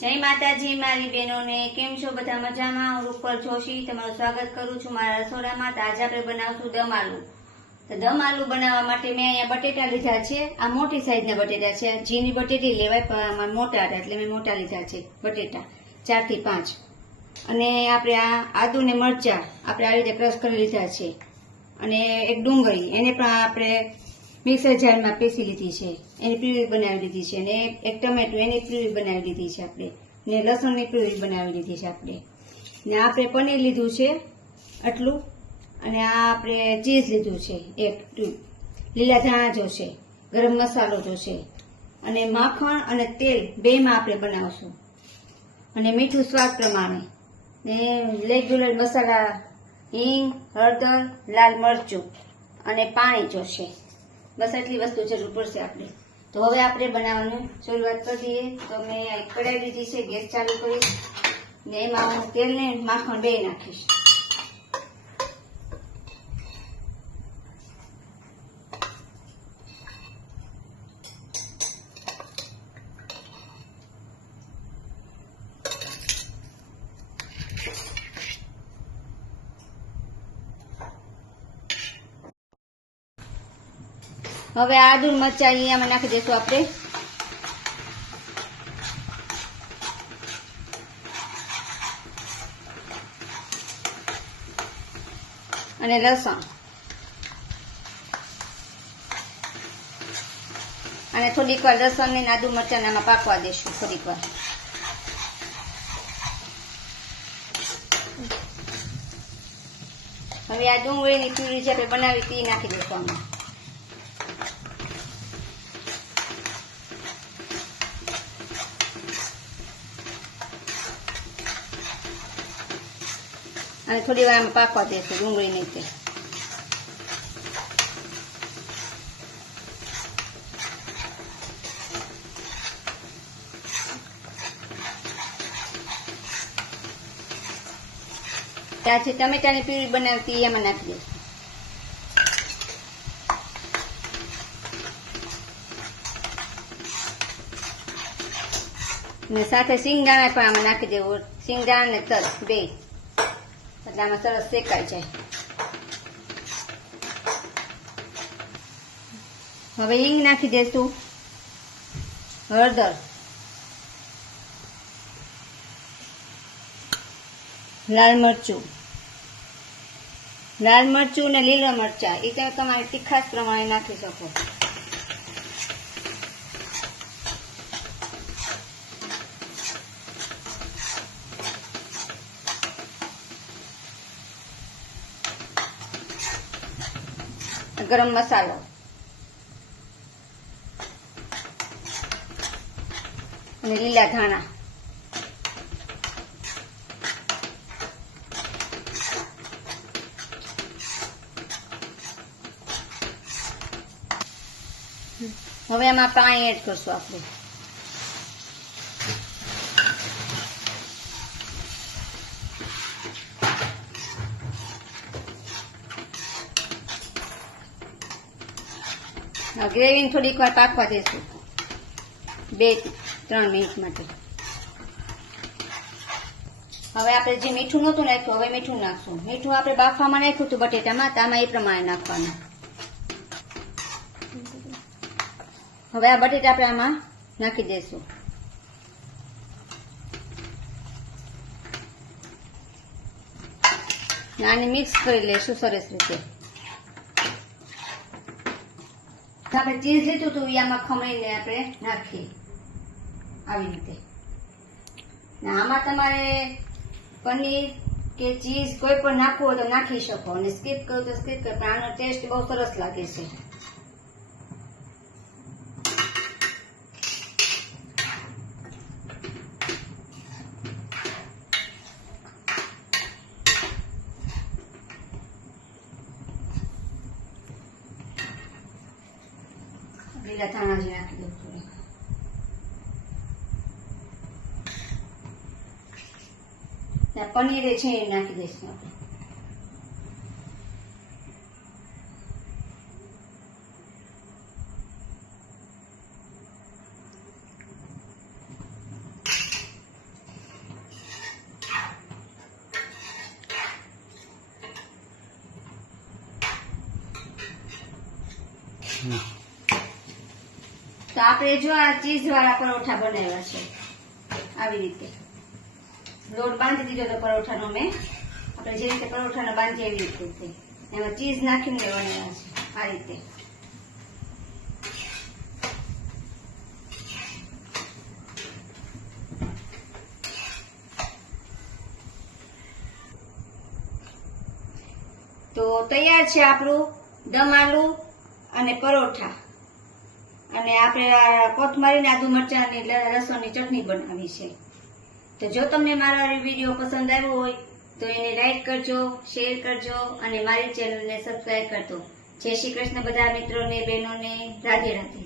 જય માતાજી મારી બહેનોને, કેમ છો બધા? મજામાં? હું રૂપલ જોશી તમારું સ્વાગત કરું છું મારા રસોડામાં. તો આજે આપણે બનાવશું દમ આલુ. તો દમ આલુ બનાવવા માટે મેં અહીંયા બટેટા લીધા છે. આ મોટી સાઈઝના બટેટા છે. ઝીણી બટેટી લેવાય પણ આમાં મોટા હતા એટલે મેં મોટા લીધા છે બટેટા, 4 થી 5. અને આપણે આ આદુ ને મરચા આપણે આ રીતે ક્રશ કરી લીધા છે. અને એક ડુંગળી એને પણ આપણે મિક્સર જારમાં પીસી લીધી છે, એની પ્યુરી બનાવી લીધી છે. અને એક ટમેટું એની પ્યુરી બનાવી લીધી છે આપણે, ને લસણની પ્યુરી બનાવી લીધી છે આપણે. ને આપણે પનીર લીધું છે આટલું, અને આ આપણે ચીઝ લીધું છે 1 ટ્યુબ, લીલા ધાણા જોશે, ગરમ મસાલો જોશે, અને માખણ અને તેલ બેમાં આપણે બનાવશું. અને મીઠું સ્વાદ પ્રમાણે, ને રેગ્યુલર મસાલા, હિંગ, હળદર, લાલ મરચું અને પાણી જોશે. બસ એટલી વસ્તુ જરૂર પડશે આપણે. તો હવે આપણે બનાવવાનું શરૂઆત કરી દઈએ. તો મેં કઢાઈ લીધી છે, ગેસ ચાલુ કરીશ ને એમાં હું તેલ ને માખણ બે નાખીશ. હવે આદુ મરચા અહીંયામાં નાખી દઈશું આપણે. અને લસણ, અને થોડીક વાર લસણ ને આદુ મરચા આમાં પાકવા દઈશું થોડીક વાર. હવે આ ડુંગળીની પ્યુરી જે આપણે બનાવી તે નાખી દઈશું આમાં. અને થોડી વાર આમાં પાકવા દઈશું ડુંગળી નીચે. ત્યાં છે ટમેટાની પ્યુરી બનાવતી એમાં નાખી દઈશું. ને સાથે સિંગદાણા પણ આમાં નાખી દેવું. સિંગદાણા ને તલ બે, એટલે આમાં સરસ શેકાઈ જાય. હવે હિંગ નાખી દઈશું, હળદર, લાલ મરચું ને લીલા મરચા એ તમે તમારી તીખાશ પ્રમાણે નાખી શકો. ગરમ મસાલો, અને લીલા ધાણા, હવે આમાં પાણી એડ કરશું આપણે. ગ્રેવીને થોડીક વાર પાકવા દઈશું 2-3 મિનિટ માટે. હવે આપણે જે મીઠું નહોતું નાખ્યું, હવે મીઠું નાખશું. મીઠું આપણે બાફવામાં નાખ્યું હતું બટેટામાં, તો આમાં એ પ્રમાણે નાખવાનું. હવે આ બટેટા આપણે આમાં નાખી દઈશું. આને મિક્સ કરી લઈશું સરસ રીતે. આપણે ચીઝ લીધું હતું એ આમાં ખમણીને આપણે નાખીએ આવી રીતે. આમાં તમારે પનીર કે ચીઝ કોઈ પણ નાખવું હોય તો નાખી શકો, અને સ્કીપ કરો તો સ્કીપ કરો, પણ આનો ટેસ્ટ બહુ સરસ લાગે છે. લીલા ધાણા જે નાખી દઉં થોડી. પનીર છે એ નાખી દઈશું આપણે. તો આપણે જો આ ચીઝ વાળા પરોઠા બનાવ્યા છે આવી રીતે લોટ બાંધી દીધો તો પરોઠાનો મેં આપણે જે રીતે પરોઠાનો બાંધીએ એવી રીતે એમાં ચીઝ નાખીને બનાવ્યા છે આ રીતે. તો તૈયાર છે આપણું દમ આલુ અને પરોઠા. અને આપણે કોથમરી આદુ મરચાંની લસણની ચટણી બનાવી છે. તો જો તમને મારો વિડીયો પસંદ આવ્યો હોય તો એને લાઈક કરજો, શેર કરજો અને મારી ચેનલને સબસ્ક્રાઈબ કરજો. જય શ્રી કૃષ્ણ બધા મિત્રોને, બહેનોને. રાધે રાધે.